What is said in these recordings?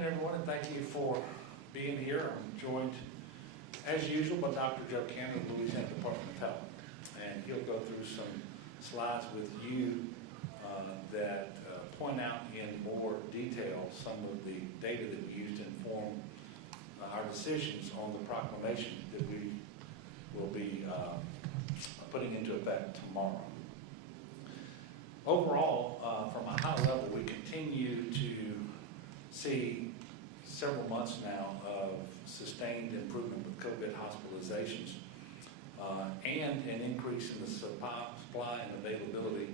afternoon, everyone, and thank you for being here. I'm joined, as usual, by Dr. Joe Cannon of the Louisiana Department of Health, and he'll go through some slides with you that point out in more detail some of the data that we use to inform our decisions on the proclamation that we will be putting into effect tomorrow. Overall, from a high level, we continue to see several months now of sustained improvement with COVID hospitalizations and an increase in the supply and availability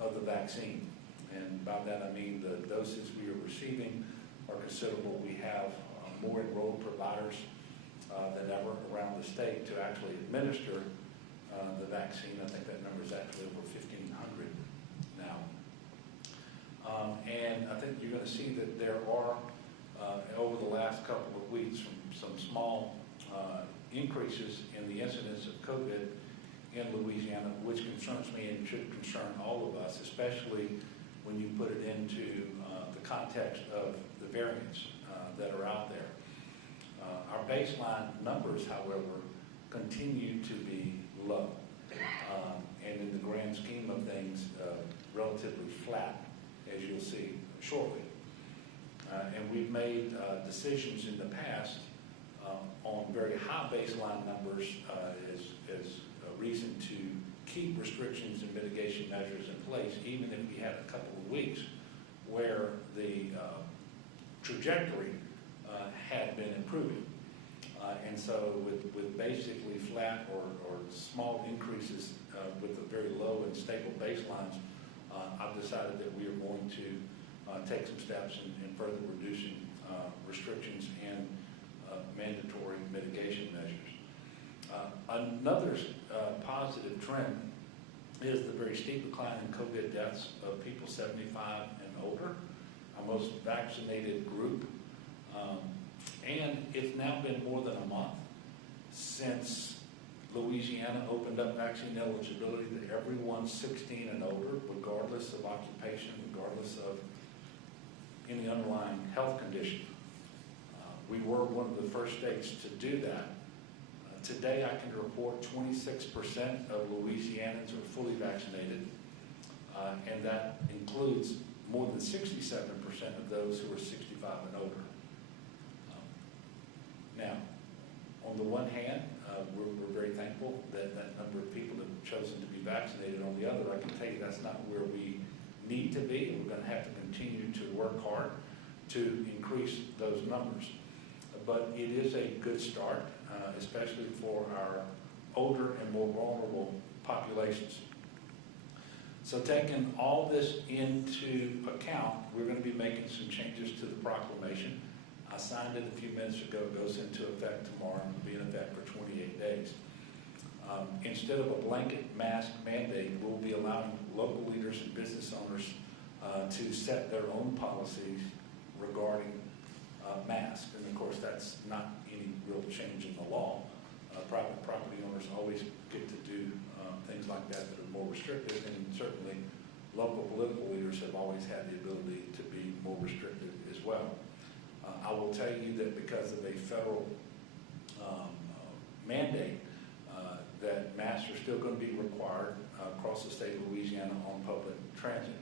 of the vaccine. And by that I mean the doses we are receiving are considerable. We have more enrolled providers than ever around the state to actually administer the vaccine. I think that number is actually over 1,500 now. And I think you're going to see that there are, over the last couple of weeks, some small increases in the incidence of COVID in Louisiana, which concerns me and should concern all of us, especially when you put it into the context of the variants that are out there. Our baseline numbers, however, continue to be low, and in the grand scheme of things, relatively flat, as you'll see shortly. And we've made decisions in the past on very high baseline numbers as a reason to keep restrictions and mitigation measures in place, even if we had a couple of weeks where the trajectory had been improving. And so with basically flat or small increases with the very low and stable baselines, I've decided that we are going to take some steps in further reducing restrictions and mandatory mitigation measures. Another positive trend is the very steep decline in COVID deaths of people 75 and older, our most vaccinated group. And it's now been more than a month since Louisiana opened up vaccine eligibility to everyone 16 and older, regardless of occupation, regardless of any underlying health condition. We were one of the first states to do that. Today, I can report 26% of Louisianans are fully vaccinated, and that includes more than 67% of those who are 65 and older. Now, on the one hand, we're very thankful that that number of people have chosen to be vaccinated. On the other, I can tell you that's not where we need to be, and we're going to have to continue to work hard to increase those numbers. But it is a good start, especially for our older and more vulnerable populations. So taking all this into account, we're going to be making some changes to the proclamation. I signed it a few minutes ago. It goes into effect tomorrow and will be in effect for 28 days. Instead of a blanket mask mandate, we'll be allowing local leaders and business owners to set their own policies regarding masks. And of course, that's not any real change in the law. Private property owners always get to do things like that are more restrictive, and certainly local political leaders have always had the ability to be more restrictive as well. I will tell you that because of a federal mandate, that masks are still going to be required across the state of Louisiana on public transit.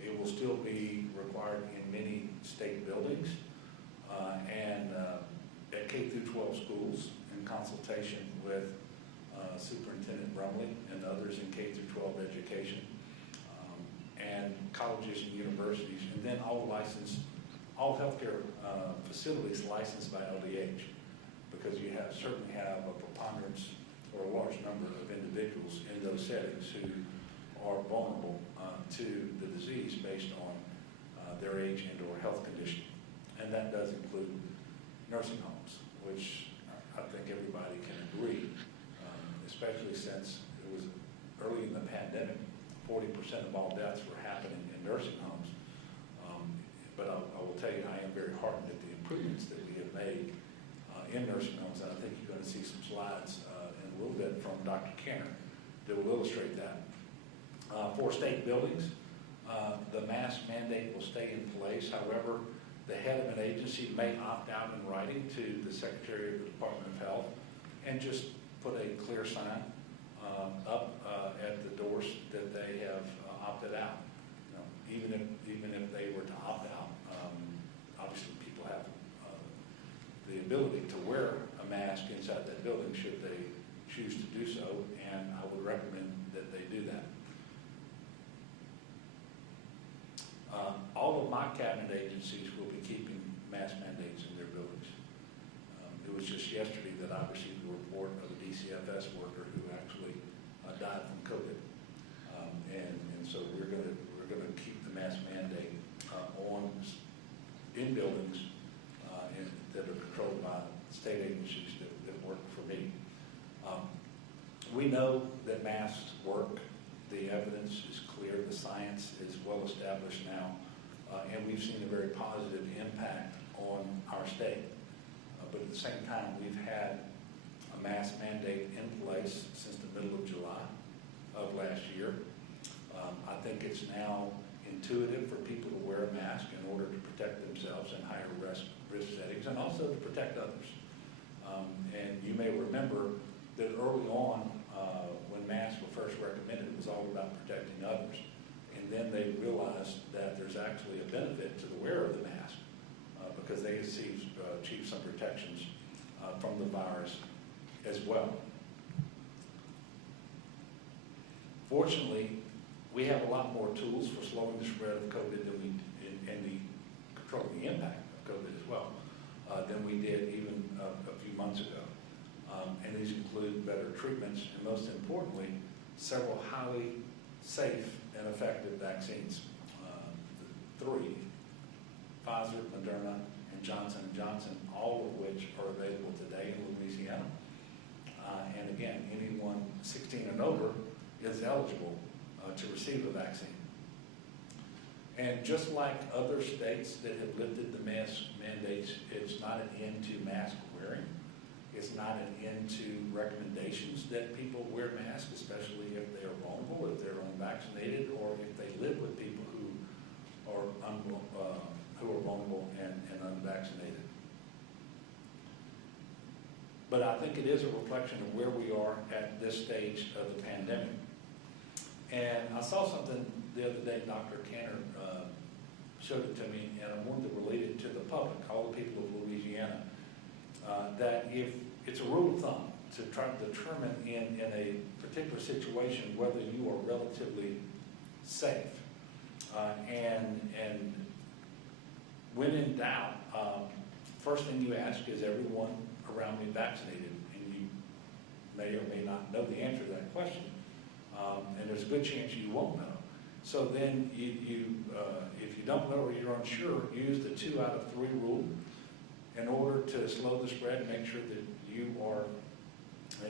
It will still be required in many state buildings and at K through 12 schools in consultation with Superintendent Brumley and others in K through 12 education, and colleges and universities, and then all healthcare facilities licensed by LDH, because you certainly have a preponderance or a large number of individuals in those settings who are vulnerable to the disease based on their age and or health condition. And that does include nursing homes, which I think everybody can agree, especially since it was early in the pandemic, 40% of all deaths were happening in nursing homes. But I will tell you, I am very heartened at the improvements that we have made in nursing homes, and I think you're going to see some slides in a little bit from Dr. Cannon that will illustrate that. For state buildings, the mask mandate will stay in place. However, the head of an agency may opt out in writing to the Secretary of the Department of Health and just put a clear sign up at the doors that they have opted out. Even if they were to opt out, obviously people have the ability to wear a mask inside that building should they choose to do so, and I would recommend that they do that. All of my cabinet agencies will be keeping mask mandates in their buildings. It was just yesterday that I received a report of a DCFS worker who actually died from COVID, and so we're going to keep the mask mandate in buildings that are controlled by state agencies that work for me. We know that masks work. The evidence is clear. The science is well established now, and we've seen a very positive impact on our state. But at the same time, we've had a mask mandate in place since the middle of July of last year. I think it's now intuitive for people to wear a mask in order to protect themselves in higher risk settings and also to protect others. And you may remember that early on, when masks were first recommended, it was all about protecting others. And then they realized that there's actually a benefit to the wearer of the mask because they achieve some protections from the virus as well. Fortunately, we have a lot more tools for slowing the spread of COVID and controlling the impact of COVID as well than we did even a few months ago. And these include better treatments and, most importantly, several highly safe and effective vaccines. The three, Pfizer, Moderna, and Johnson & Johnson, all of which are available today in Louisiana. And again, anyone 16 and over is eligible to receive a vaccine. And just like other states that have lifted the mask mandates, it's not an end to mask wearing. It's not an end to recommendations that people wear masks, especially if they are vulnerable, if they're unvaccinated, or if they live with people who are vulnerable and unvaccinated. But I think it is a reflection of where we are at this stage of the pandemic. And I saw something the other day, Dr. Canner showed it to me, and I wanted to relate it to the public, all the people of Louisiana, that if it's a rule of thumb to try to determine in a particular situation whether you are relatively safe. And when in doubt, first thing you ask is everyone around me vaccinated? And you may or may not know the answer to that question. And there's a good chance you won't know. So then if you don't know or you're unsure, use the 2 out of 3 rule in order to slow the spread and make sure that you are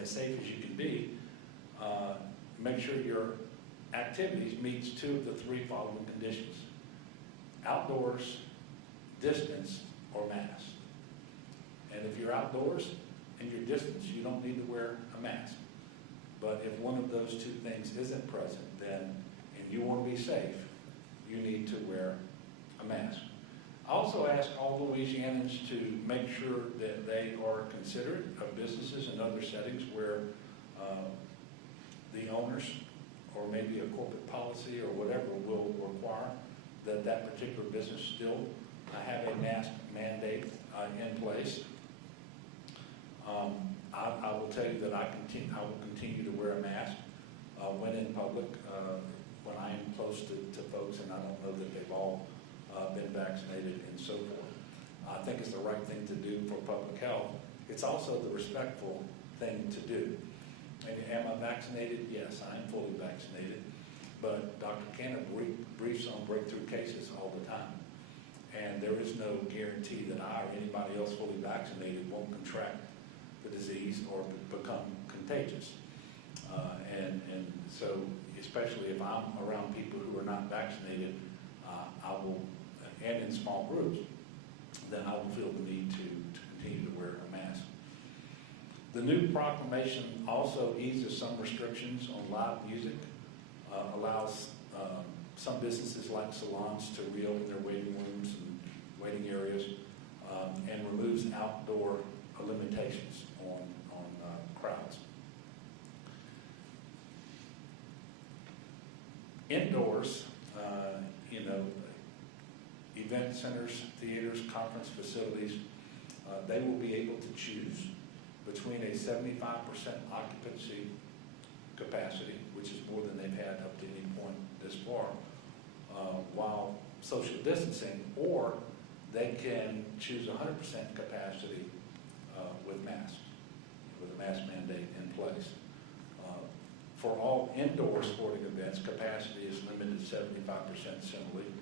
as safe as you can be. Make sure your activities meets 2 of the 3 following conditions: outdoors, distance, or mask. And if you're outdoors and you're distance, you don't need to wear a mask. But if one of those 2 things isn't present, then, and you want to be safe, you need to wear a mask. I also ask all Louisianans to make sure that they are considerate of businesses and other settings where the owners or maybe a corporate policy or whatever will require that that particular business still have a mask mandate in place. I will tell you that I will continue to wear a mask when in public, when I am close to folks, and I don't know that they've all been vaccinated and so forth. I think it's the right thing to do for public health. It's also the respectful thing to do. And am I vaccinated? Yes, I am fully vaccinated. But Dr. Cannon briefs on breakthrough cases all the time. And there is no guarantee that I or anybody else fully vaccinated won't contract the disease or become contagious. And so, especially if I'm around people who are not vaccinated, I will, and in small groups, then I will feel the need to continue to wear a mask. The new proclamation also eases some restrictions on live music, allows some businesses like salons to reopen their waiting rooms and waiting areas, and removes outdoor limitations on crowds. Indoors, event centers, theaters, conference facilities, they will be able to choose between a 75% occupancy capacity, which is more than they've had up to any point this far, while social distancing, or they can choose 100% capacity with masks, with a mask mandate in place. For all indoor sporting events, capacity is limited to 75% similarly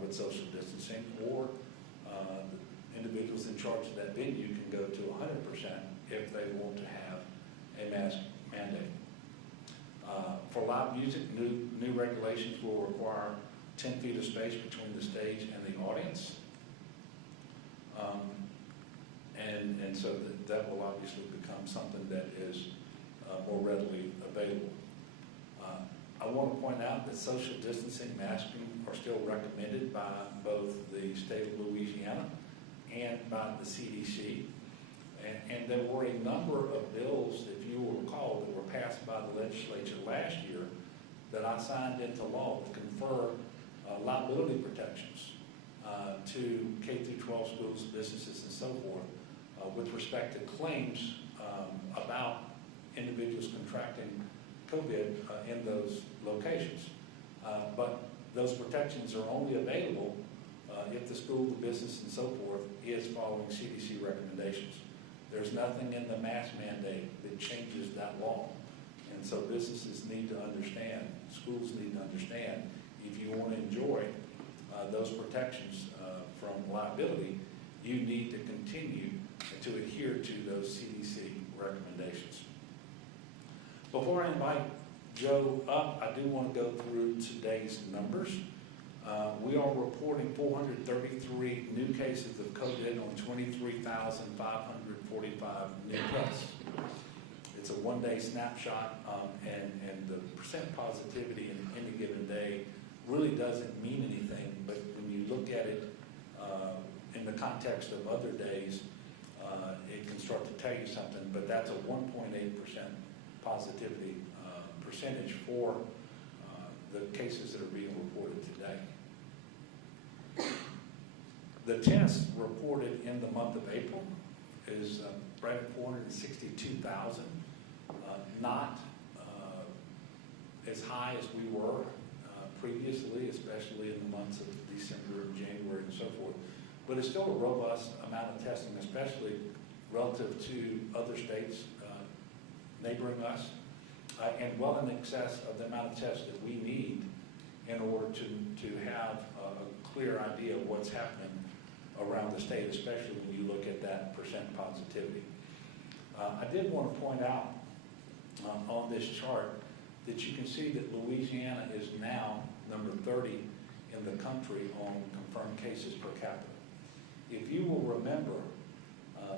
with social distancing, or the individuals in charge of that venue can go to 100% if they want to have a mask mandate. For live music, new regulations will require 10 feet of space between the stage and the audience. And so that will obviously become something that is more readily available. I want to point out that social distancing, masking are still recommended by both the state of Louisiana and by the CDC. And there were a number of bills, if you will recall, that were passed by the legislature last year that I signed into law that confer liability protections to K through 12 schools, businesses, and so forth with respect to claims about individuals contracting COVID in those locations. But those protections are only available if the school, the business, and so forth is following CDC recommendations. There's nothing in the mask mandate that changes that law. And so businesses need to understand, schools need to understand, if you want to enjoy those protections from liability, you need to continue to adhere to those CDC recommendations. Before I invite Joe up, I do want to go through today's numbers. We are reporting 433 new cases of COVID on 23,545 new tests. It's a one-day snapshot, and the percent positivity in any given day really doesn't mean anything, but when you look at it in the context of other days, it can start to tell you something, but that's a 1.8% positivity percentage for the cases that are being reported today. The tests reported in the month of April is right at 462,000, not as high as we were previously, especially in the months of December and January and so forth, but it's still a robust amount of testing, especially relative to other states neighboring us, and well in excess of the amount of tests that we need in order to have a clear idea of what's happening around the state, especially when you look at that percent positivity. I did want to point out on this chart that you can see that Louisiana is now number 30 in the country on confirmed cases per capita. If you will remember,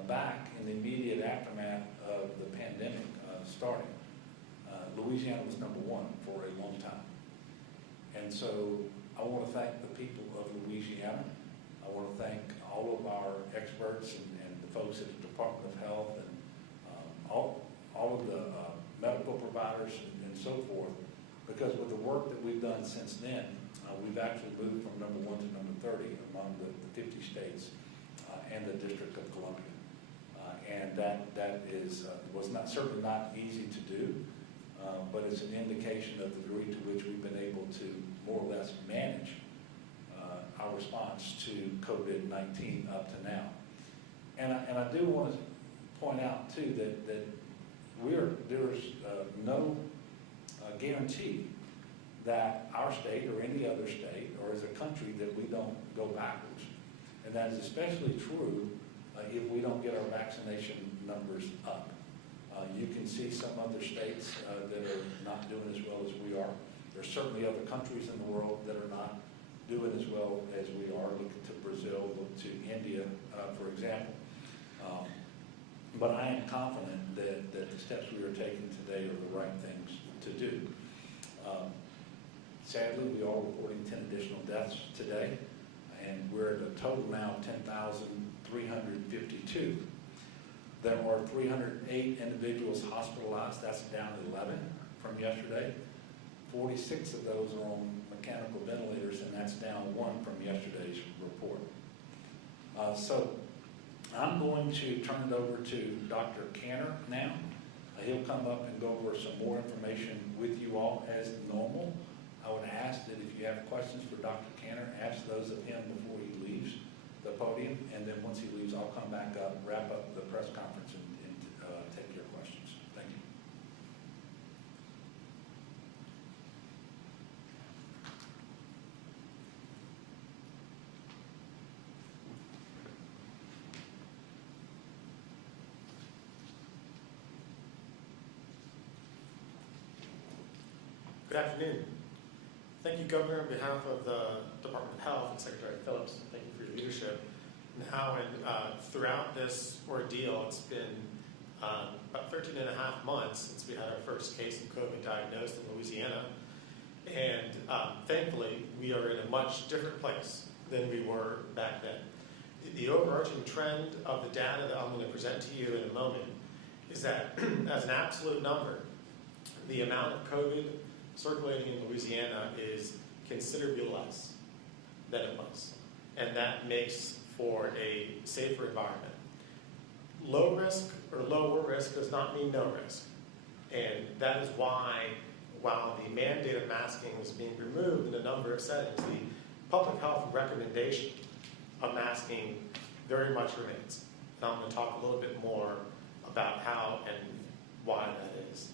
back in the immediate aftermath of the pandemic starting, Louisiana was number 1 for a long time. And so I want to thank the people of Louisiana. I want to thank all of our experts and the folks at the Department of Health and all of the medical providers and so forth, because with the work that we've done since then, we've actually moved from number 1 to number 30 among the 50 states and the District of Columbia. And that was certainly not easy to do, but it's an indication of the degree to which we've been able to more or less manage our response to COVID-19 up to now. And I do want to point out too that there's no guarantee that our state or any other state or as a country that we don't go backwards. And that is especially true if we don't get our vaccination numbers up. You can see some other states that are not doing as well as we are. There's certainly other countries in the world that are not doing as well as we are. Look to Brazil, look to India, for example. But I am confident that the steps we are taking today are the right things to do. Sadly, we are reporting 10 additional deaths today, and we're at a total now of 10,352. There are 308 individuals hospitalized. That's down 11 from yesterday. 46 of those are on mechanical ventilators, and that's down 1 from yesterday's report. So I'm going to turn it over to Dr. Canner now. He'll come up and go over some more information with you all as normal. I would ask that if you have questions for Dr. Canner, ask those of him before he leaves the podium, and then once he leaves, I'll come back up, wrap up the press conference, and take your questions. Thank you. Good afternoon. Thank you, Governor, on behalf of the Department of Health and Secretary Phillips. Thank you for your leadership. Now, throughout this ordeal, it's been about 13 and a half months since we had our first case of COVID diagnosed in Louisiana. And thankfully, we are in a much different place than we were back then. The overarching trend of the data that I'm going to present to you in a moment is that, as an absolute number, the amount of COVID circulating in Louisiana is considerably less than it was. And that makes for a safer environment. Low risk or lower risk does not mean no risk. And that is why, while the mandate of masking was being removed in a number of settings, the public health recommendation of masking very much remains. And I'm going to talk a little bit more about how and why that is.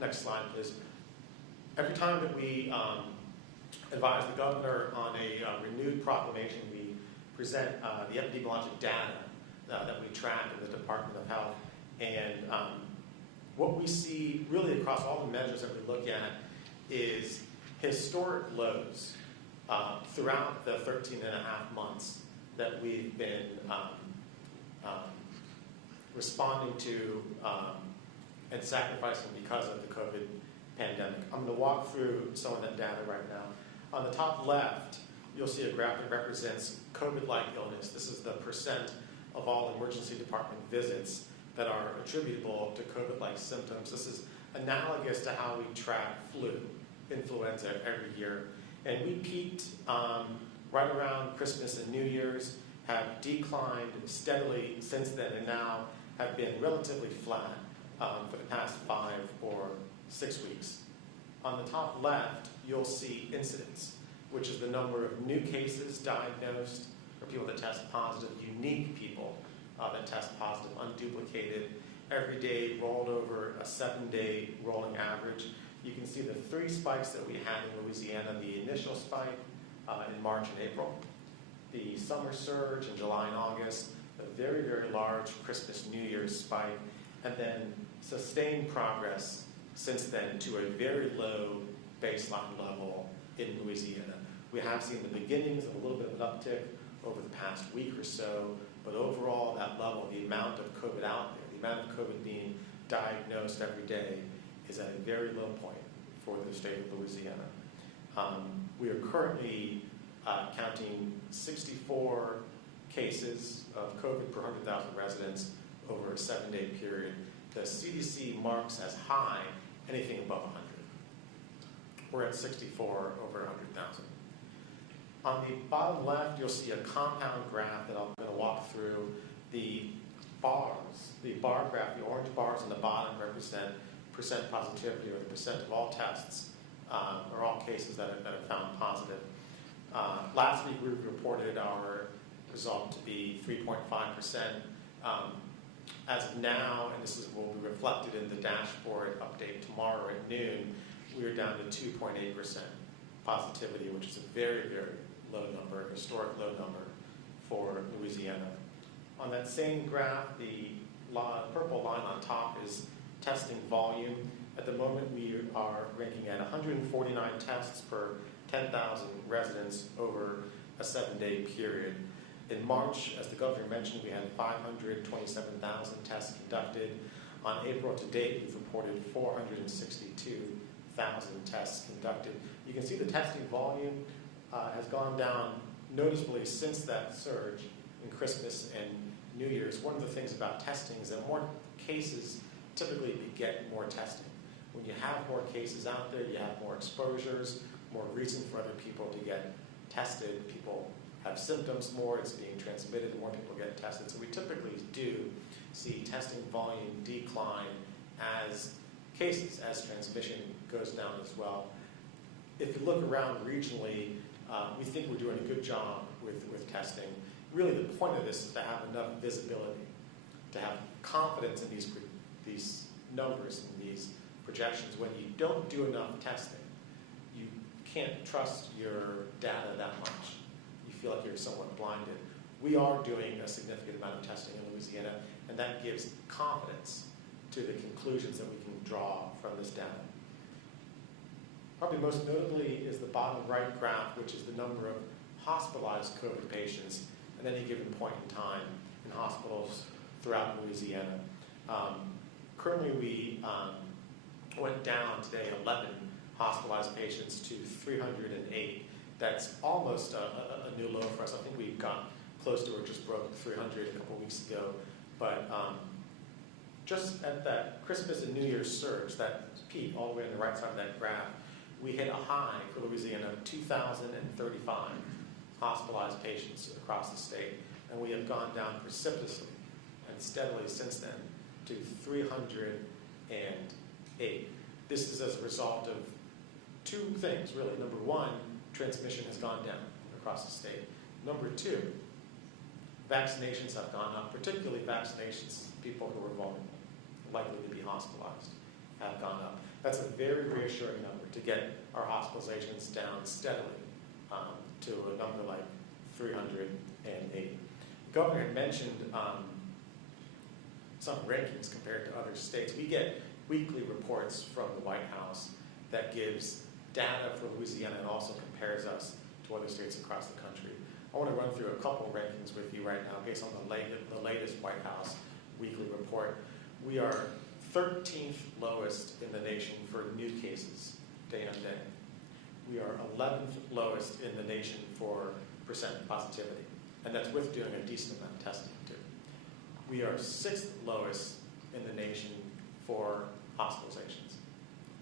Next slide, please. Every time that we advise the governor on a renewed proclamation, we present the epidemiologic data that we track in the Department of Health. And what we see really across all the measures that we look at is historic lows throughout the 13 and a half months that we've been responding to and sacrificing because of the COVID pandemic. I'm going to walk through some of that data right now. On the top left, you'll see a graph that represents COVID-like illness. This is the percent of all emergency department visits that are attributable to COVID-like symptoms. This is analogous to how we track flu, influenza every year. And we peaked right around Christmas and New Year's, have declined steadily since then, and now have been relatively flat for the past 5 or 6 weeks. On the top left, you'll see incidence, which is the number of new cases diagnosed, or people that test positive, unique people that test positive, unduplicated, every day rolled over a 7-day rolling average. You can see the 3 spikes that we had in Louisiana: the initial spike in March and April, the summer surge in July and August, a very, very large Christmas, New Year's spike, and then sustained progress since then to a very low baseline level in Louisiana. We have seen the beginnings of a little bit of an uptick over the past week or so, but overall that level, the amount of COVID out there, the amount of COVID being diagnosed every day is at a very low point for the state of Louisiana. We are currently counting 64 cases of COVID per 100,000 residents over a 7-day period. The CDC marks as high anything above 100. We're at 64 over 100,000. On the bottom left, you'll see a compound graph that I'm going to walk through. The bars, the bar graph, the orange bars on the bottom represent percent positivity, or the percent of all tests, or all cases that are found positive. Last week, we reported our result to be 3.5%. As of now, and this will be reflected in the dashboard update tomorrow at noon, we are down to 2.8% positivity, which is a very, very low number, historic low number for Louisiana. On that same graph, the purple line on top is testing volume. At the moment, we are ranking at 149 tests per 10,000 residents over a 7-day period. In March, as the governor mentioned, we had 527,000 tests conducted. On April to date, we've reported 462,000 tests conducted. You can see the testing volume has gone down noticeably since that surge in Christmas and New Year's, one of the things about testing is that more cases typically beget more testing. When you have more cases out there, you have more exposures, more reason for other people to get tested. People have symptoms more, it's being transmitted, more people get tested. So we typically do see testing volume decline as cases, as transmission goes down as well. If you look around regionally, we think we're doing a good job with testing. Really the point of this is to have enough visibility, to have confidence in these numbers and these projections. When you don't do enough testing, you can't trust your data that much. You feel like you're somewhat blinded. We are doing a significant amount of testing in Louisiana, and that gives confidence to the conclusions that we can draw from this data. Probably most notably is the bottom right graph, which is the number of hospitalized COVID patients at any given point in time in hospitals throughout Louisiana. Currently, we went down today 11 hospitalized patients to 308. That's almost a new low for us. I think we got close to or just broke 300 a couple weeks ago. But just at that Christmas and New Year's surge, that peak all the way on the right side of that graph, we hit a high for Louisiana of 2,035 hospitalized patients across the state. And we have gone down precipitously and steadily since then to 308. This is as a result of two things, really. Number one, transmission has gone down across the state. Number two, vaccinations have gone up, particularly vaccinations of people who are vulnerable, likely to be hospitalized, have gone up. That's a very reassuring number to get our hospitalizations down steadily to a number like 308. The governor had mentioned some rankings compared to other states. We get weekly reports from the White House that gives data for Louisiana and also compares us to other states across the country. I want to run through a couple rankings with you right now based on the latest White House weekly report. We are 13th lowest in the nation for new cases day on day. We are 11th lowest in the nation for percent positivity, and that's with doing a decent amount of testing too. We are 6th lowest in the nation for hospitalizations.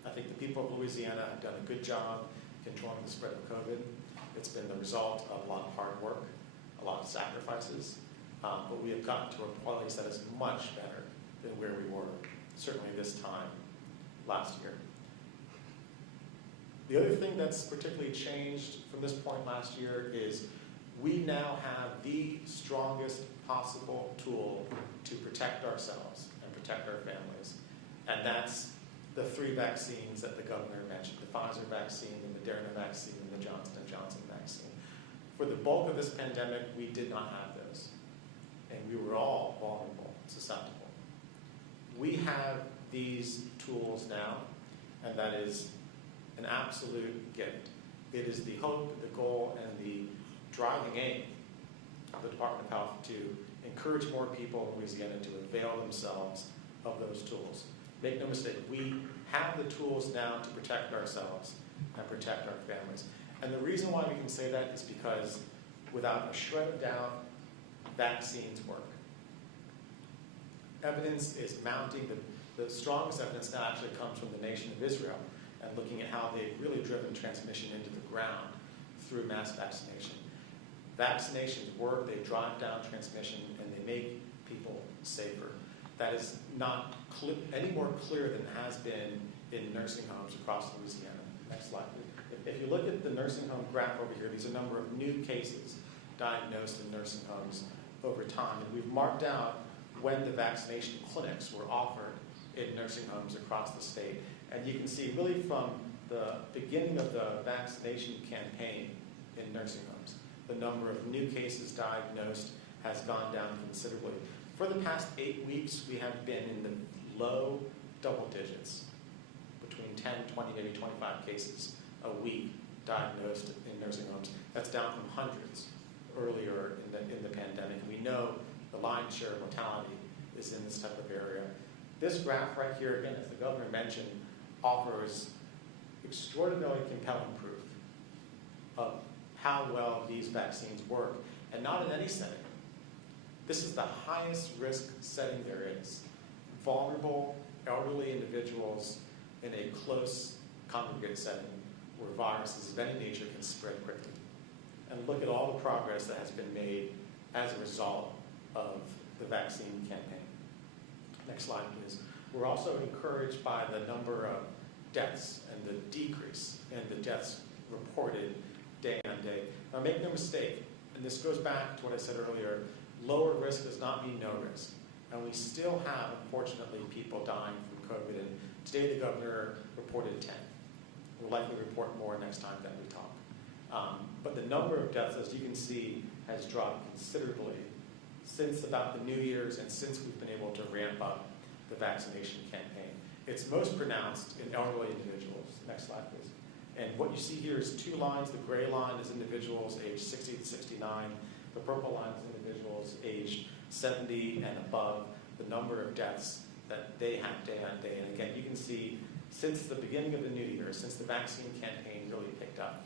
I think the people of Louisiana have done a good job controlling the spread of COVID. It's been the result of a lot of hard work, a lot of sacrifices, but we have gotten to a place that is much better than where we were, certainly this time last year. The other thing that's particularly changed from this point last year is we now have the strongest possible tool to protect ourselves and protect our families, and that's the 3 vaccines that the governor mentioned, the Pfizer vaccine, the Moderna vaccine, and the Johnson & Johnson vaccine. For the bulk of this pandemic, we did not have those, and we were all vulnerable, susceptible. We have these tools now, and that is an absolute gift. It is the hope, the goal, and the driving aim of the Department of Health to encourage more people in Louisiana to avail themselves of those tools. Make no mistake, we have the tools now to protect ourselves and protect our families. And the reason why we can say that is because without a shred of doubt, vaccines work. Evidence is mounting. The strongest evidence now actually comes from the nation of Israel and looking at how they've really driven transmission into the ground through mass vaccination. Vaccinations work, they drive down transmission, and they make people safer. That is not any more clear than it has been in nursing homes across Louisiana. Next slide, please. If you look at the nursing home graph over here, these are a number of new cases diagnosed in nursing homes over time. And we've marked out when the vaccination clinics were offered in nursing homes across the state. And you can see really from the beginning of the vaccination campaign in nursing homes, the number of new cases diagnosed has gone down considerably. For the past 8 weeks, we have been in the low double digits, between 10, 20, maybe 25 cases a week diagnosed in nursing homes. That's down from hundreds earlier in the pandemic. We know the lion's share of mortality is in this type of area. This graph right here, again, as the governor mentioned, offers extraordinarily compelling proof of how well these vaccines work, and not in any setting. This is the highest risk setting there is. Vulnerable, elderly individuals in a close congregate setting where viruses of any nature can spread quickly. And look at all the progress that has been made as a result of the vaccine campaign. Next slide, please. We're also encouraged by the number of deaths and the decrease in the deaths reported day on day. Now make no mistake, and this goes back to what I said earlier, lower risk does not mean no risk. And we still have, unfortunately, people dying from COVID. And today the governor reported 10. We'll likely report more next time that we talk. But the number of deaths, as you can see, has dropped considerably since about the New Year's and since we've been able to ramp up the vaccination campaign. It's most pronounced in elderly individuals. Next slide, please. And what you see here is two lines. The gray line is individuals aged 60 to 69. The purple line is individuals aged 70 and above, the number of deaths that they have day on day. And again, you can see since the beginning of the new year, since the vaccine campaign really picked up,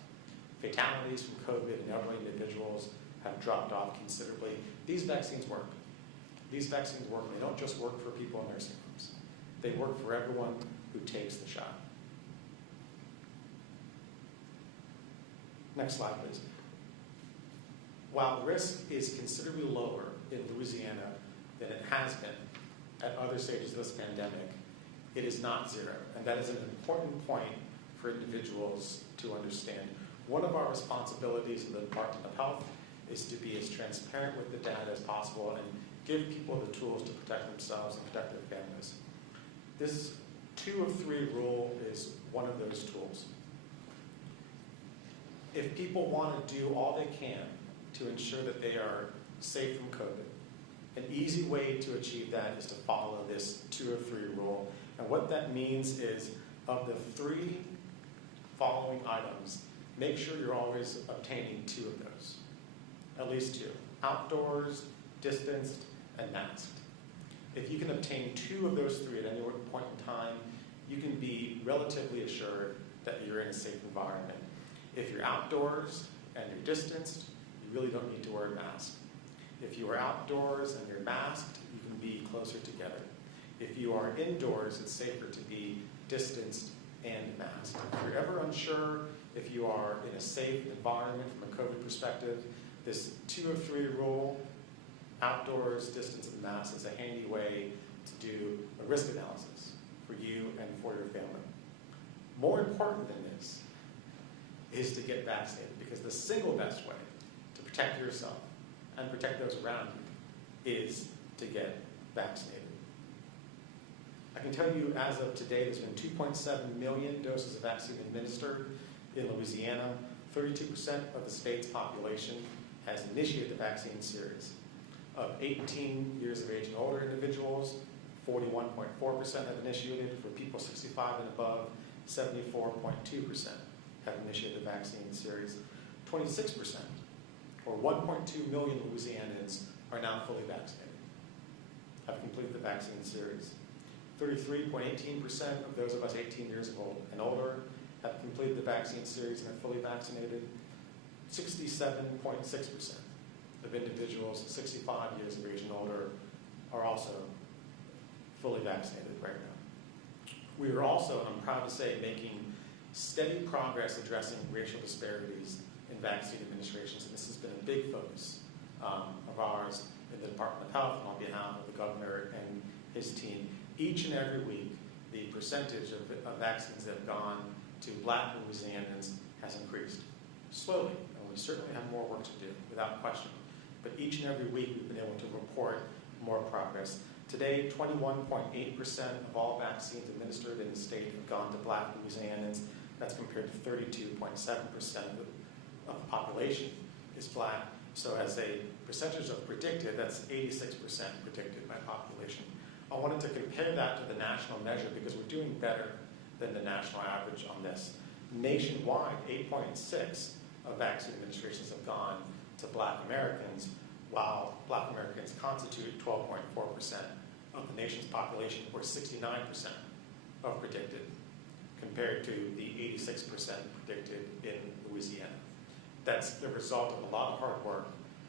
fatalities from COVID in elderly individuals have dropped off considerably. These vaccines work. These vaccines work. They don't just work for people in nursing homes. They work for everyone who takes the shot. Next slide, please. While risk is considerably lower in Louisiana than it has been at other stages of this pandemic, it is not zero. And that is an important point for individuals to understand. One of our responsibilities in the Department of Health is to be as transparent with the data as possible and give people the tools to protect themselves and protect their families. This 2 of 3 rule is one of those tools. If people want to do all they can to ensure that they are safe from COVID, an easy way to achieve that is to follow this 2 of 3 rule. And what that means is, of the 3 following items, make sure you're always obtaining 2 of those. At least 2. Outdoors, distanced, and masked. If you can obtain 2 of those 3 at any point in time, you can be relatively assured that you're in a safe environment. If you're outdoors and you're distanced, you really don't need to wear a mask. If you are outdoors and you're masked, you can be closer together. If you are indoors, it's safer to be distanced and masked. If you're ever unsure if you are in a safe environment from a COVID perspective, this 2 of 3 rule, outdoors, distance, and mask, is a handy way to do a risk analysis for you and for your family. More important than this is to get vaccinated, because the single best way to protect yourself and protect those around you is to get vaccinated. I can tell you, as of today, there's been 2.7 million doses of vaccine administered in Louisiana. 32% of the state's population has initiated the vaccine series. Of 18 years of age and older individuals, 41.4% have initiated. For people 65 and above, 74.2% have initiated the vaccine series. 26%, or 1.2 million Louisianans, are now fully vaccinated, have completed the vaccine series. 33.18% of those of us 18 years old and older have completed the vaccine series and are fully vaccinated. 67.6% of individuals 65 years of age and older are also fully vaccinated right now. We are also, and I'm proud to say, making steady progress addressing racial disparities in vaccine administrations, and this has been a big focus of ours in the Department of Health and on behalf of the governor and his team. Each and every week, the percentage of vaccines that have gone to Black Louisianans has increased. Slowly, and we certainly have more work to do, without question. But each and every week, we've been able to report more progress. Today, 21.8% of all vaccines administered in the state have gone to Black Louisianans. That's compared to 32.7% of the population is Black. So as a percentage of predicted, that's 86% predicted by population. I wanted to compare that to the national measure because we're doing better than the national average on this. Nationwide, 8.6% of vaccine administrations have gone to Black Americans, while Black Americans constitute 12.4% of the nation's population, or 69% of predicted, compared to the 86% predicted in Louisiana. That's the result of a lot of hard work,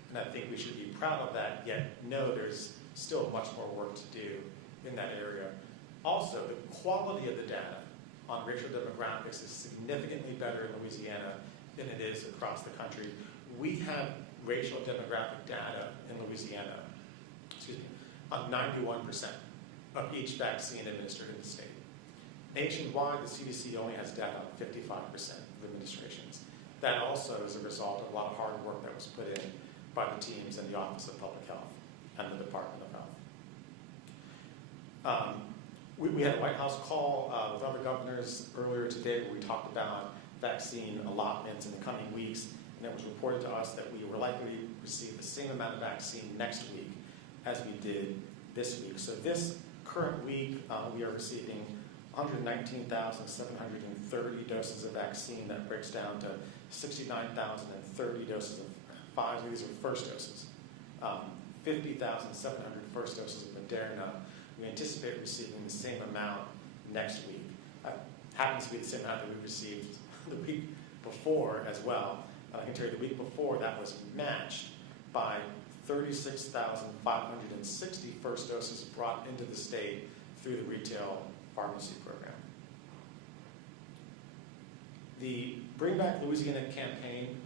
and I think we should be proud of that, yet know there's still much more work to do in that area. Also, the quality of the data on racial demographics is significantly better in Louisiana than it is across the country. We have racial demographic data in Louisiana, on 91% of each vaccine administered in the state. Nationwide, the CDC only has data on 55% of administrations. That also is a result of a lot of hard work that was put in by the teams in the Office of Public Health and the Department of Health. We had a White House call with other governors earlier today where we talked about vaccine allotments in the coming weeks, and it was reported to us that we were likely to receive the same amount of vaccine next week as we did this week. So this current week, we are receiving 119,730 doses of vaccine. That breaks down to 69,030 doses of Pfizer. These are first doses. 50,700 first doses of Moderna. We anticipate receiving the same amount next week. Happens to be the same amount that we received the week before as well. I can tell you the week before that was matched by 36,560 first doses brought into the state through the retail pharmacy program. The Bring Back Louisiana campaign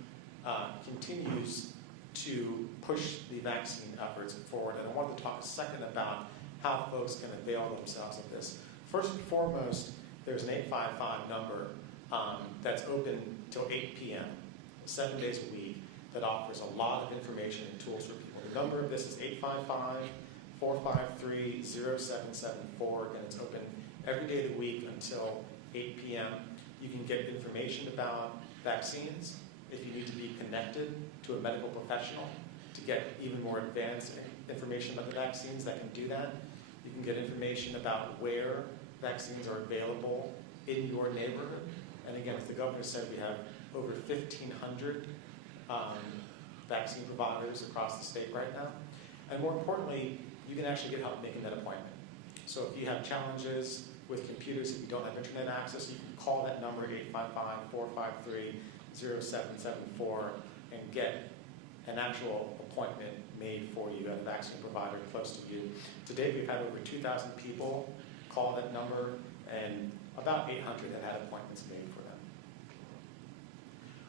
continues to push the vaccine efforts forward, and I wanted to talk a second about how folks can avail themselves of this. First and foremost, there's an 855 number that's open till 8 p.m., 7 days a week, that offers a lot of information and tools for people. The number of this is 855-453-0774, and it's open every day of the week until 8 p.m. You can get information about vaccines if you need to be connected to a medical professional to get even more advanced information about the vaccines that can do that. You can get information about where vaccines are available in your neighborhood. And again, as the governor said, we have over 1,500 vaccine providers across the state right now. And more importantly, you can actually get help making that appointment. So if you have challenges with computers, if you don't have internet access, you can call that number 855-453-0774 and get an actual appointment made for you at a vaccine provider close to you. To date, we've had over 2,000 people call that number, and about 800 have had appointments made for them.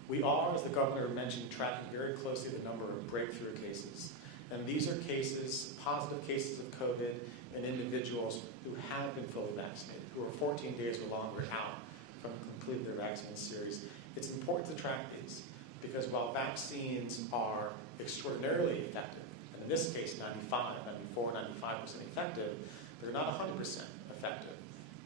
We are, as the governor mentioned, tracking very closely the number of breakthrough cases. And these are cases, positive cases of COVID in individuals who have been fully vaccinated, who are 14 days or longer out from completing their vaccine series. It's important to track these because while vaccines are extraordinarily effective, and in this case 95, 94, 95% effective, they're not 100% effective.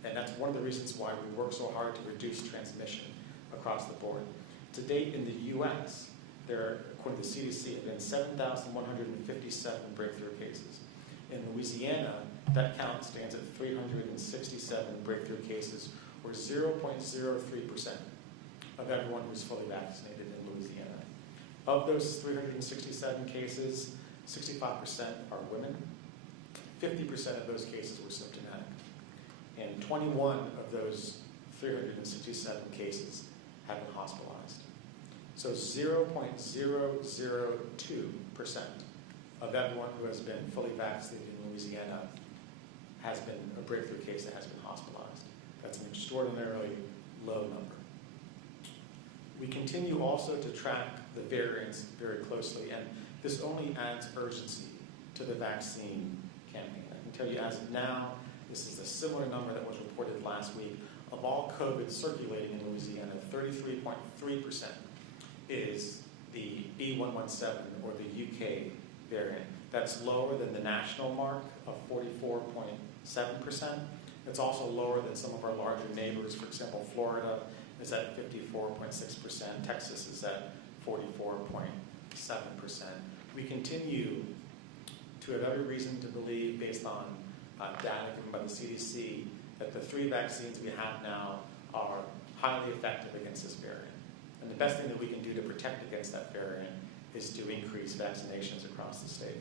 And that's one of the reasons why we work so hard to reduce transmission across the board. To date in the U.S., there, according to the CDC, have been 7,157 breakthrough cases. In Louisiana, that count stands at 367 breakthrough cases, or 0.03% of everyone who's fully vaccinated in Louisiana. Of those 367 cases, 65% are women. 50% of those cases were symptomatic. And 21 of those 367 cases have been hospitalized. So 0.002% of everyone who has been fully vaccinated in Louisiana has been a breakthrough case that has been hospitalized. That's an extraordinarily low number. We continue also to track the variants very closely, and this only adds urgency to the vaccine campaign. I can tell you as of now, this is a similar number that was reported last week. Of all COVID circulating in Louisiana, 33.3% is the B117 or the UK variant. That's lower than the national mark of 44.7%. It's also lower than some of our larger neighbors. For example, Florida is at 54.6%. Texas is at 44.7%. We continue to have every reason to believe, based on data given by the CDC, that the 3 vaccines we have now are highly effective against this variant. And the best thing that we can do to protect against that variant is to increase vaccinations across the state.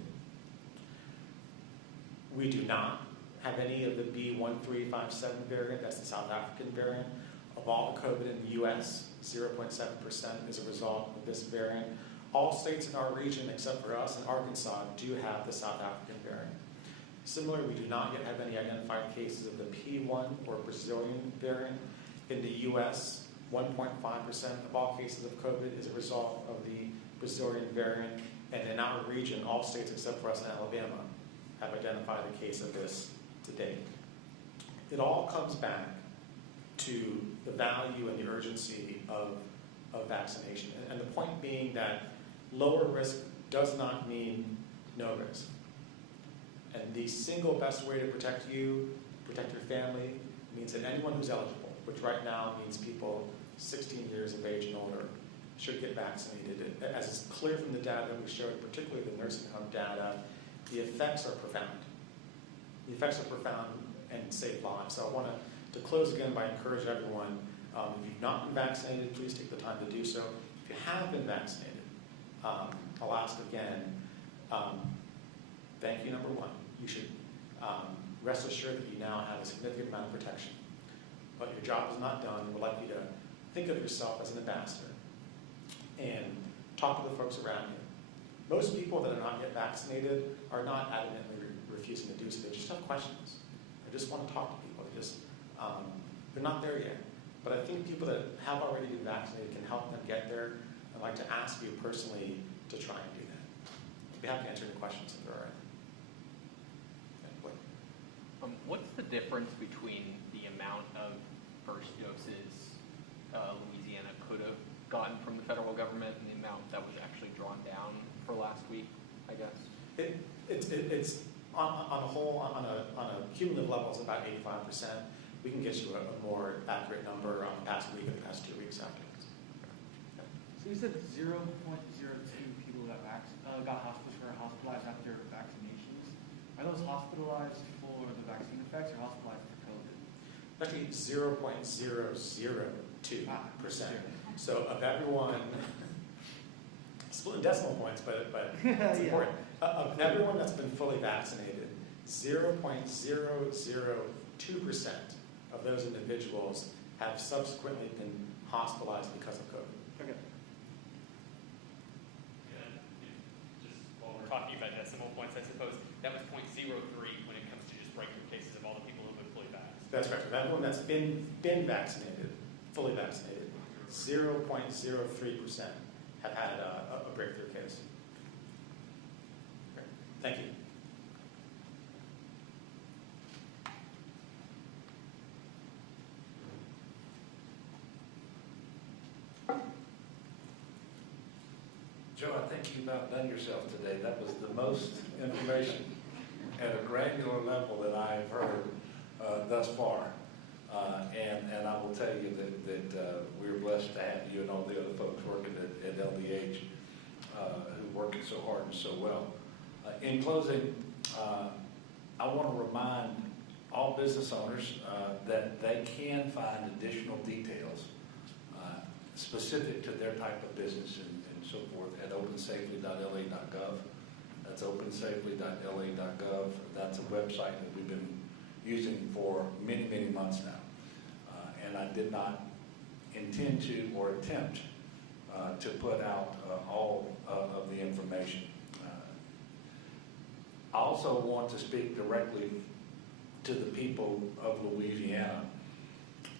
We do not have any of the B1357 variant, that's the South African variant. Of of all the COVID in the U.S., 0.7% is a result of this variant. All states in our region, except for us and Arkansas, do have the South African variant. Similarly, we do not yet have any identified cases of the P1 or Brazilian variant. In the U.S., 1.5% of all cases of COVID is a result of the Brazilian variant. And in our region, all states except for us and Alabama have identified a case of this to date. It all comes back to the value and the urgency of vaccination. And the point being that lower risk does not mean no risk. And the single best way to protect you, protect your family, means that anyone who's eligible, which right now means people 16 years of age and older, should get vaccinated. As is clear from the data that we showed, particularly the nursing home data, the effects are profound. The effects are profound and save lives. So I want to close again by encouraging everyone, if you've not been vaccinated, please take the time to do so. If you have been vaccinated, I'll ask again, thank you, number one. You should rest assured that you now have a significant amount of protection. But your job is not done. We'd like you to think of yourself as an ambassador and talk to the folks around you. Most people that are not yet vaccinated are not adamantly refusing to do so. They just have questions. They just want to talk to people. They're not there yet. But I think people that have already been vaccinated can help them get there. I'd like to ask you personally to try and do that. I'd be happy to answer any questions if there are any. What's the difference between the amount of first doses Louisiana could have gotten from the federal government and the amount that was actually drawn down for last week, I guess? It's on a whole, on a cumulative level, it's about 85%. We can get you a more accurate number on the past week or the past 2 weeks afterwards. So you said 0.02 people that got hospitalized after vaccinations. Are those hospitalized for the vaccine effects or hospitalized for COVID? Actually, 0.002%. So of everyone, split in decimal points, but it's important. Of everyone that's been fully vaccinated, 0.002% of those individuals have subsequently been hospitalized because of COVID. Okay. Just while we're talking about decimal points, I suppose that was 0.03 when it comes to just breakthrough cases of all the people who have been fully vaccinated. That's right. So everyone that's been vaccinated, fully vaccinated, 0.03% have had a breakthrough case. Great. Thank you. Joe, I think you've outdone yourself today. That was the most information at a granular level that I've heard thus far. And I will tell you that we're blessed to have you and all the other folks working at LDH who working so hard and so well. In closing, I want to remind all business owners that they can find additional details specific to their type of business and so forth at opensafely.la.gov. That's opensafely.la.gov. That's a website that we've been using for many, many months now. And I did not intend to or attempt to put out all of the information. I also want to speak directly to the people of Louisiana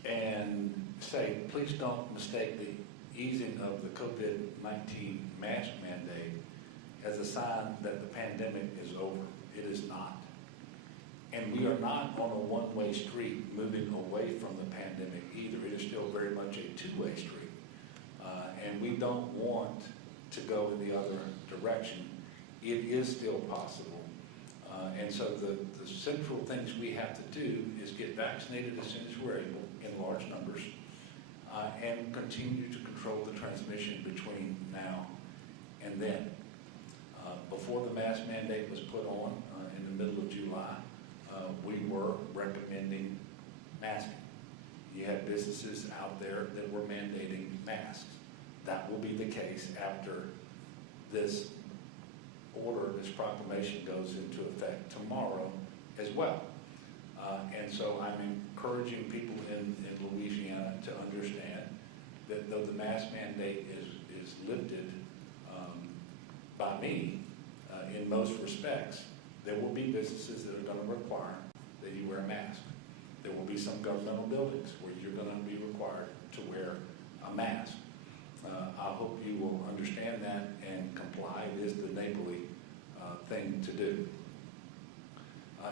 and say, please don't mistake the easing of the COVID-19 mask mandate as a sign that the pandemic is over. It is not. And we are not on a one-way street moving away from the pandemic either. It is still very much a two-way street. And we don't want to go in the other direction. It is still possible. And so the central things we have to do is get vaccinated as soon as we're able in large numbers and continue to control the transmission between now and then. Before the mask mandate was put on in the middle of July, we were recommending masking. You had businesses out there that were mandating masks. That will be the case after this order, this proclamation goes into effect tomorrow as well. And so I'm encouraging people in Louisiana to understand that though the mask mandate is lifted by me in most respects, there will be businesses that are going to require that you wear a mask. There will be some governmental buildings where you're going to be required to wear a mask. I hope you will understand that and comply. It is the neighborly thing to do.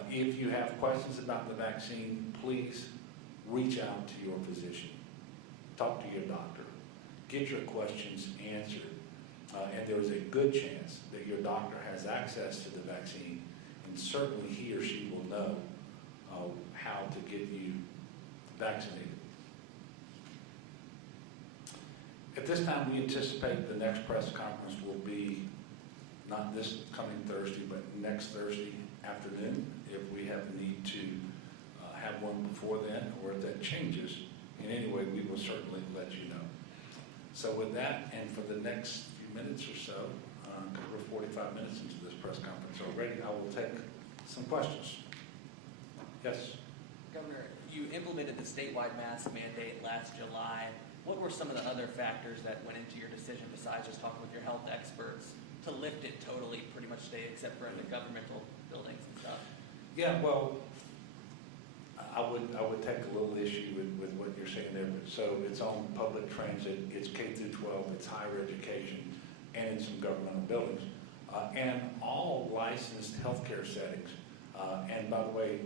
If you have questions about the vaccine, please reach out to your physician. Talk to your doctor. Get your questions answered. And there is a good chance that your doctor has access to the vaccine, and certainly he or she will know how to get you vaccinated. At this time, we anticipate the next press conference will be not this coming Thursday, but next Thursday afternoon. If we have the need to have one before then, or if that changes in any way, we will certainly let you know. So with that, and for the next few minutes or so, because we're 45 minutes into this press conference already, I will take some questions. Yes? Governor, you implemented the statewide mask mandate last July. What were some of the other factors that went into your decision, besides just talking with your health experts, to lift it totally, pretty much stay, except for in the governmental buildings and stuff? Yeah, well, I would take a little issue with what you're saying there. So it's on public transit, it's K through 12, it's higher education, and in some governmental buildings, and all licensed healthcare settings. And by the way,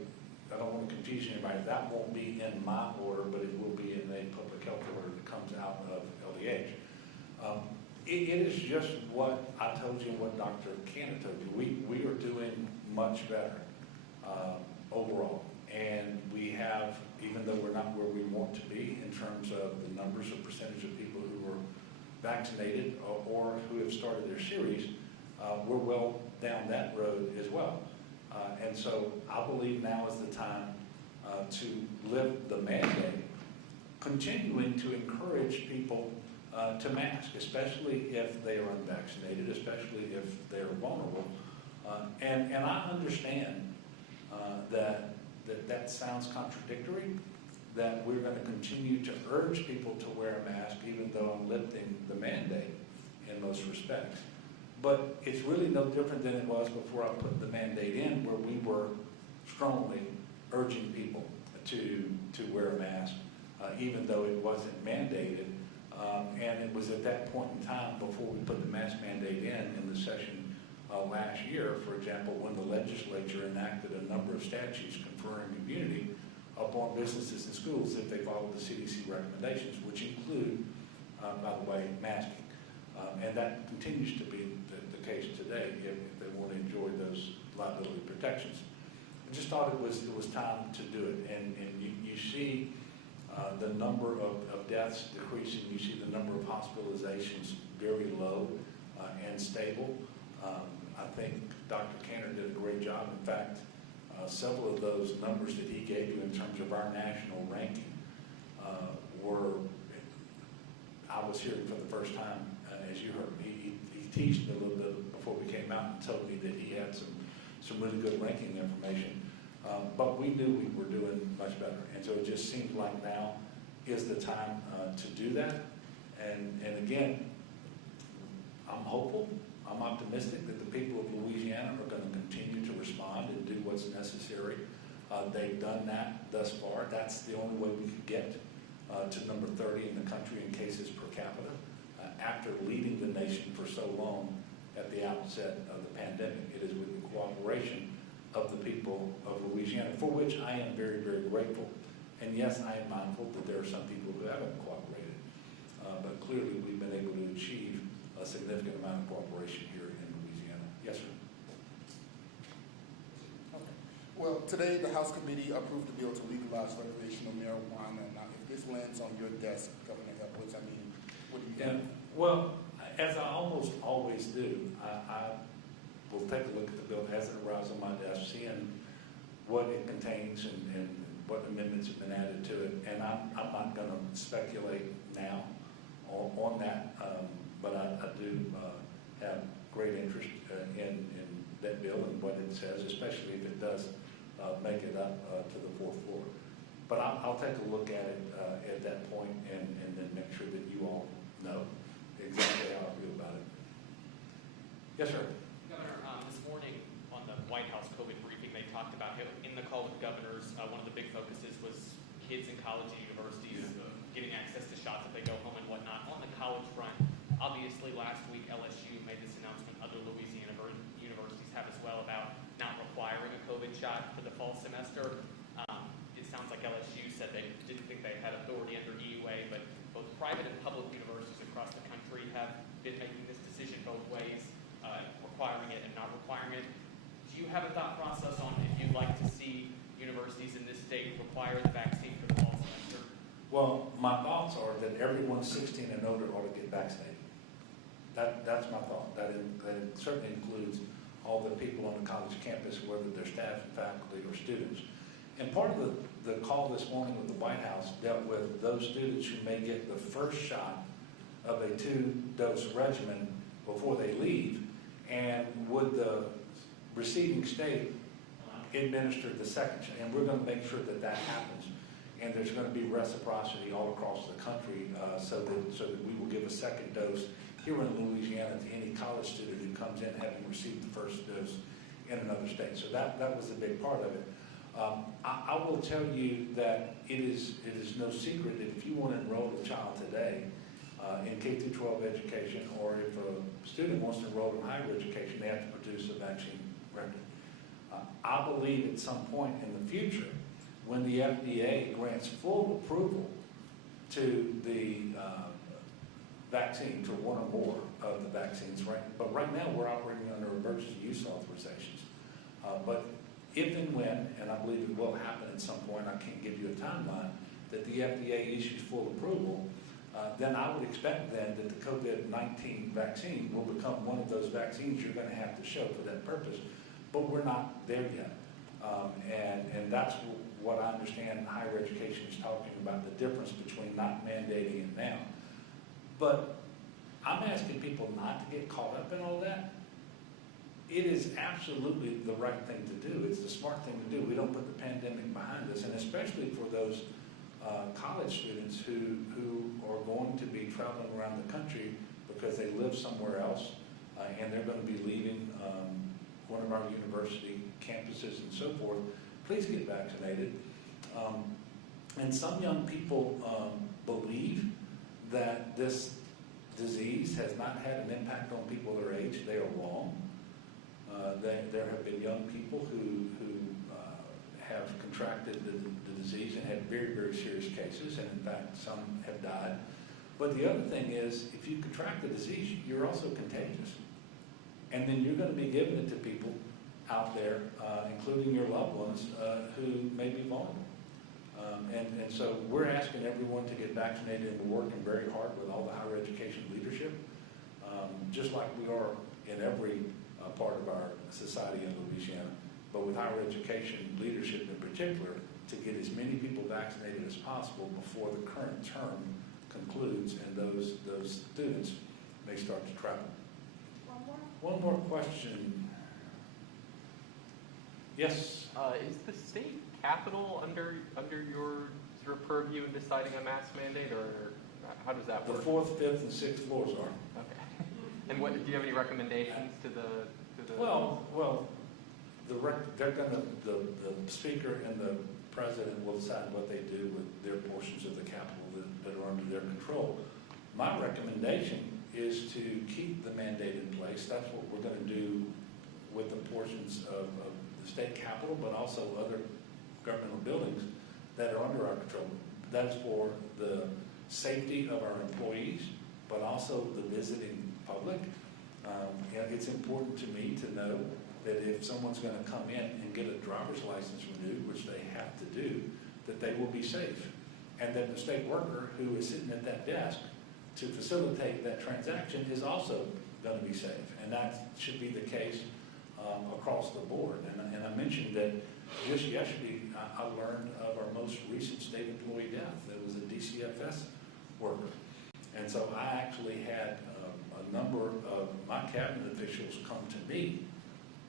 I don't want to confuse anybody. That won't be in my order, but it will be in a public health order that comes out of LDH. It is just what I told you and what Dr. Cannon told you. We are doing much better overall. And we have, even though we're not where we want to be in terms of the numbers or percentage of people who are vaccinated or who have started their series, we're well down that road as well. And so I believe now is the time to lift the mandate, continuing to encourage people to mask, especially if they are unvaccinated, especially if they're vulnerable. And I understand that sounds contradictory, that we're going to continue to urge people to wear a mask even though I'm lifting the mandate in most respects. But it's really no different than it was before I put the mandate in, where we were strongly urging people to wear a mask, even though it wasn't mandated. And it was at that point in time, before we put the mask mandate in the session last year, for example, when the legislature enacted a number of statutes conferring immunity upon businesses and schools if they followed the CDC recommendations, which include, by the way, masking. And that continues to be the case today if they want to enjoy those liability protections. I just thought it was time to do it. And you see the number of deaths decreasing. You see the number of hospitalizations very low and stable. I think Dr. Cantor did a great job. In fact, several of those numbers that he gave you in terms of our national ranking were, I was hearing for the first time, as you heard. He teased me a little bit before we came out and told me that he had some really good ranking information. But we knew we were doing much better. And so it just seems like now is the time to do that. And again, I'm hopeful, I'm optimistic that the people of Louisiana are going to continue to respond and do what's necessary. They've done that thus far. That's the only way we could get to number 30 in the country in cases per capita after leading the nation for so long at the outset of the pandemic. It is with the cooperation of the people of Louisiana, for which I am very, very grateful. And yes, I am mindful that there are some people who haven't cooperated, but clearly we've been able to achieve a significant amount of cooperation here in Louisiana. Yes, sir. Okay. Well, today the House Committee approved the bill to legalize recreational marijuana. Now, if this lands on your desk, Governor Edwards, I mean, what do you think? Well, as I almost always do, I will take a look at the bill as it arrives on my desk, seeing what it contains and what amendments have been added to it. And I'm not going to speculate now on that, but I do have great interest in that bill and what it says, especially if it does make it up to the fourth floor. But I'll take a look at it at that point and then make sure that you all know exactly how I feel about it. Yes, sir. Governor, this morning on the White House COVID briefing, they talked about how in the call with governors, one of the big focuses was kids in college and universities getting access to shots if they go home and whatnot. On the college front, obviously last week LSU made this announcement, other Louisiana universities have as well, about not requiring a COVID shot for the fall semester. It sounds like LSU said they didn't think they had authority under EUA, but both private and public universities across the country have been making this decision both ways, requiring it and not requiring it. Do you have a thought process on if you'd like to see universities in this state require the vaccine for the fall semester? Well, my thoughts are that everyone 16 and older ought to get vaccinated. That's my thought. That certainly includes all the people on the college campus, whether they're staff, faculty, or students. And part of the call this morning with the White House dealt with those students who may get the first shot of a 2-dose regimen before they leave, and would the receiving state administer the second shot. And we're going to make sure that happens. And there's going to be reciprocity all across the country so that we will give a second dose here in Louisiana to any college student who comes in having received the first dose in another state. So that was a big part of it. I will tell you that it is no secret that if you want to enroll a child today in K-12 education, or if a student wants to enroll in higher education, they have to produce a vaccine record. I believe at some point in the future, when the FDA grants full approval to the vaccine, to one or more of the vaccines, right? But right now we're operating under emergency use authorizations. But if and when, and I believe it will happen at some point, I can't give you a timeline, that the FDA issues full approval, then I would expect then that the COVID-19 vaccine will become one of those vaccines you're going to have to show for that purpose. But we're not there yet. And that's what I understand higher education is talking about, the difference between not mandating it now. But I'm asking people not to get caught up in all that. It is absolutely the right thing to do. It's the smart thing to do. We don't put the pandemic behind us, and especially for those college students who are going to be traveling around the country because they live somewhere else, and they're going to be leaving one of our university campuses and so forth. Please get vaccinated. And some young people believe that this disease has not had an impact on people their age. They are wrong. There have been young people who have contracted the disease and had very, very serious cases, and in fact, some have died. But the other thing is, if you contract the disease, you're also contagious. And then you're going to be giving it to people out there, including your loved ones, who may be vulnerable. And so we're asking everyone to get vaccinated, and we're working very hard with all the higher education leadership, just like we are in every part of our society in Louisiana, but with higher education leadership in particular, to get as many people vaccinated as possible before the current term concludes and those students may start to travel. One more question. Yes? Is the state capital under your sort of purview in deciding a mask mandate, or how does that The work? 4th, 5th, and 6th floors are. Okay. And do you have any recommendations to the? Well, they're going to, the speaker and the president will decide what they do with their portions of the capital that are under their control. My recommendation is to keep the mandate in place. That's what we're going to do with the portions of the state capital, but also other governmental buildings that are under our control. That's for the safety of our employees, but also the visiting public. It's important to me to know that if someone's going to come in and get a driver's license renewed, which they have to do, that they will be safe. And that the state worker who is sitting at that desk to facilitate that transaction is also going to be safe. And that should be the case across the board. And I mentioned that just yesterday I learned of our most recent state employee death. That was a DCFS worker. And so I actually had a number of my cabinet officials come to me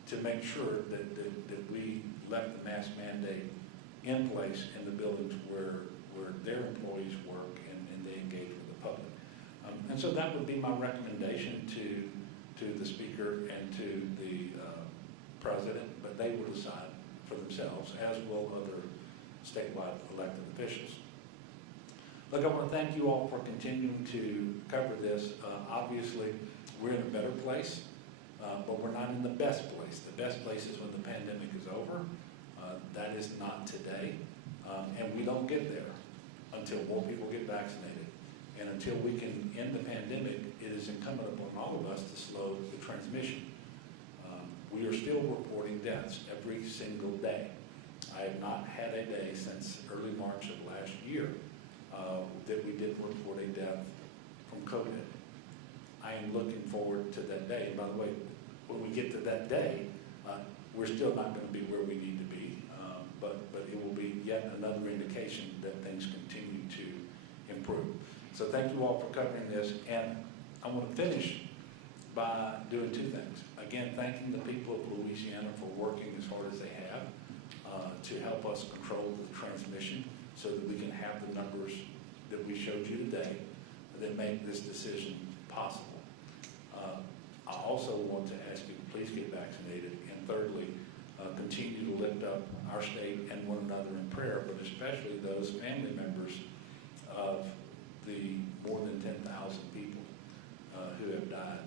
to make sure that we left the mask mandate in place in the buildings where their employees work and they engage with the public. And so that would be my recommendation to the speaker and to the president, but they will decide for themselves, as will other statewide elected officials. Look, I want to thank you all for continuing to cover this. Obviously, we're in a better place, but we're not in the best place. The best place is when the pandemic is over. That is not today, and we don't get there until more people get vaccinated. And until we can end the pandemic, it is incumbent upon all of us to slow the transmission. We are still reporting deaths every single day. I have not had a day since early March of last year that we did report a death from COVID. I am looking forward to that day. And by the way, when we get to that day, we're still not going to be where we need to be, but it will be yet another indication that things continue to improve. So thank you all for covering this, and I want to finish by doing two things. Again, thanking the people of Louisiana for working as hard as they have to help us control the transmission so that we can have the numbers that we showed you today that make this decision possible. I also want to ask you to please get vaccinated, and thirdly, continue to lift up our state and one another in prayer, but especially those family members of the more than 10,000 people who have died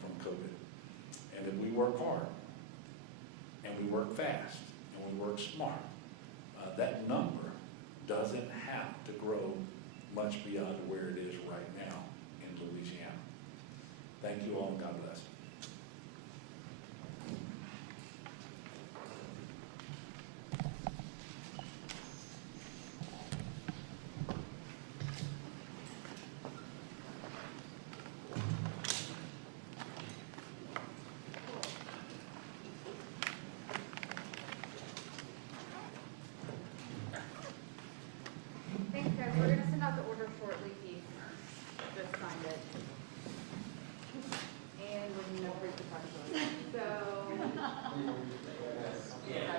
from COVID. And if we work hard, and we work fast, and we work smart, that number doesn't have to grow much beyond where it is right now in Louisiana. Thank you all, and God bless.